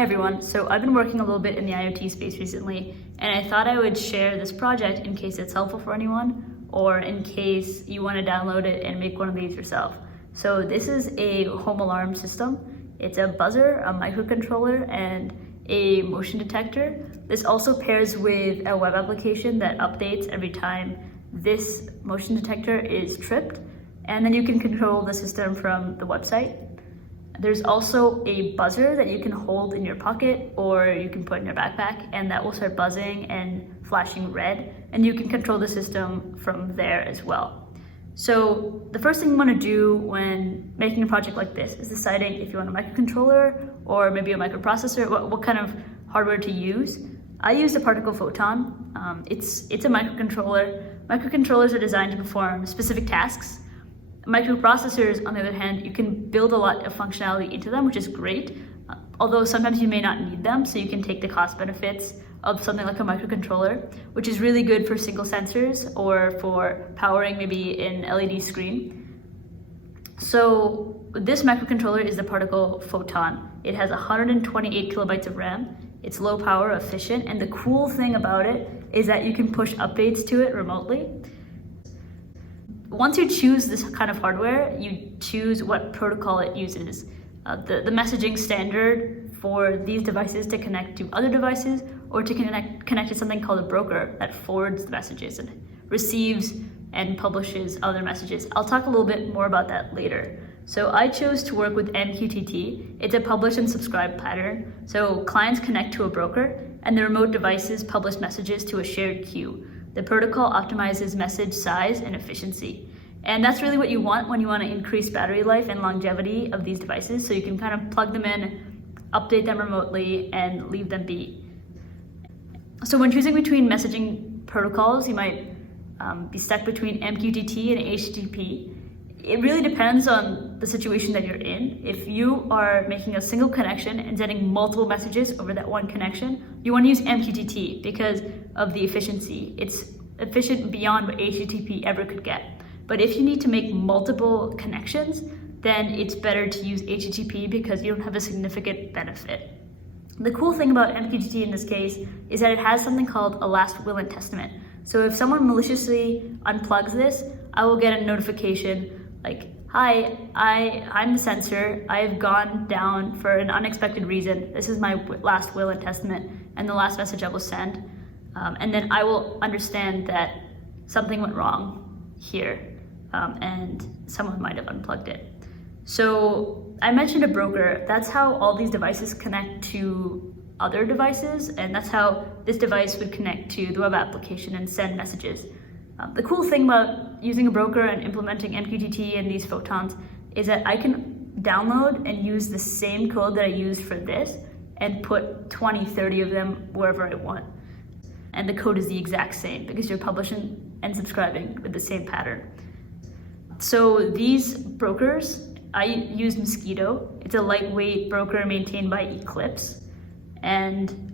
Hi everyone, so I've been working a little bit in the IoT space recently, and I thought I would share this project in case it's helpful for anyone, or in case you want to download it and make one of these yourself. So this is a home alarm system. It's a buzzer, a microcontroller, and a motion detector. This also pairs with a web application that updates every time this motion detector is tripped, and then you can control the system from the website. There's also a buzzer that you can hold in your pocket or you can put in your backpack, and that will start buzzing and flashing red, and you can control the system from there as well. So the first thing you want to do when making a project like this is deciding if you want a microcontroller or maybe a microprocessor, what kind of hardware to use. I used a particle photon. It's a microcontroller. Microcontrollers are designed to perform specific tasks. Microprocessors, on the other hand, you can build a lot of functionality into them, which is great, although sometimes you may not need them, so you can take the cost benefits of something like a microcontroller, which is really good for single sensors or for powering maybe an LED screen. So this microcontroller is the particle photon. It has 128 kilobytes of RAM. It's low power, efficient, and the cool thing about it is that you can push updates to it remotely. Once you choose this kind of hardware, you choose what protocol it uses. The messaging standard for these devices to connect to other devices or to connect to something called a broker that forwards the messages and receives and publishes other messages. I'll talk a little bit more about that later. So I chose to work with MQTT. It's a publish and subscribe pattern. So clients connect to a broker and the remote devices publish messages to a shared queue. The protocol optimizes message size and efficiency. And that's really what you want when you want to increase battery life and longevity of these devices, so you can kind of plug them in, update them remotely, and leave them be. So when choosing between messaging protocols, you might be stuck between MQTT and HTTP. It really depends on the situation that you're in. If you are making a single connection and sending multiple messages over that one connection, you want to use MQTT because of the efficiency. It's efficient beyond what HTTP ever could get. But if you need to make multiple connections, then it's better to use HTTP because you don't have a significant benefit. The cool thing about MQTT in this case is that it has something called a last will and testament. So if someone maliciously unplugs this, I will get a notification like, hi, I'm the sensor. I've gone down for an unexpected reason. This is my last will and testament and the last message I will send. And then I will understand that something went wrong here and someone might have unplugged it. So I mentioned a broker. That's how all these devices connect to other devices, and that's how this device would connect to the web application and send messages. The cool thing about using a broker and implementing MQTT and these photons is that I can download and use the same code that I used for this and put 20, 30 of them wherever I want. And the code is the exact same because you're publishing and subscribing with the same pattern. So these brokers, I use Mosquitto. It's a lightweight broker maintained by Eclipse. And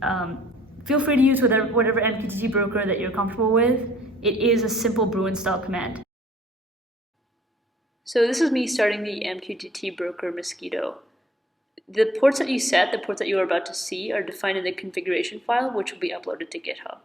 feel free to use whatever MQTT broker that you're comfortable with. It is a simple brew install command. So this is me starting the MQTT broker Mosquitto. The ports that you set, the ports that you are about to see, are defined in the configuration file, which will be uploaded to GitHub.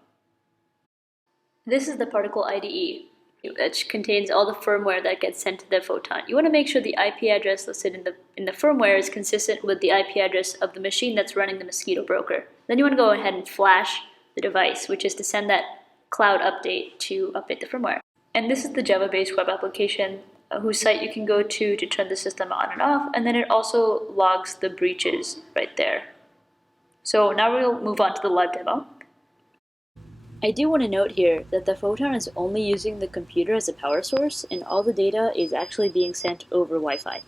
This is the Particle IDE, which contains all the firmware that gets sent to the Photon. You want to make sure the IP address listed in the firmware is consistent with the IP address of the machine that's running the Mosquitto broker. Then you want to go ahead and flash the device, which is to send that cloud update to update the firmware. And this is the Java-based web application whose site you can go to turn the system on and off, and then it also logs the breaches right there. So now we'll move on to the live demo. I do want to note here that the Photon is only using the computer as a power source, and all the data is actually being sent over Wi-Fi.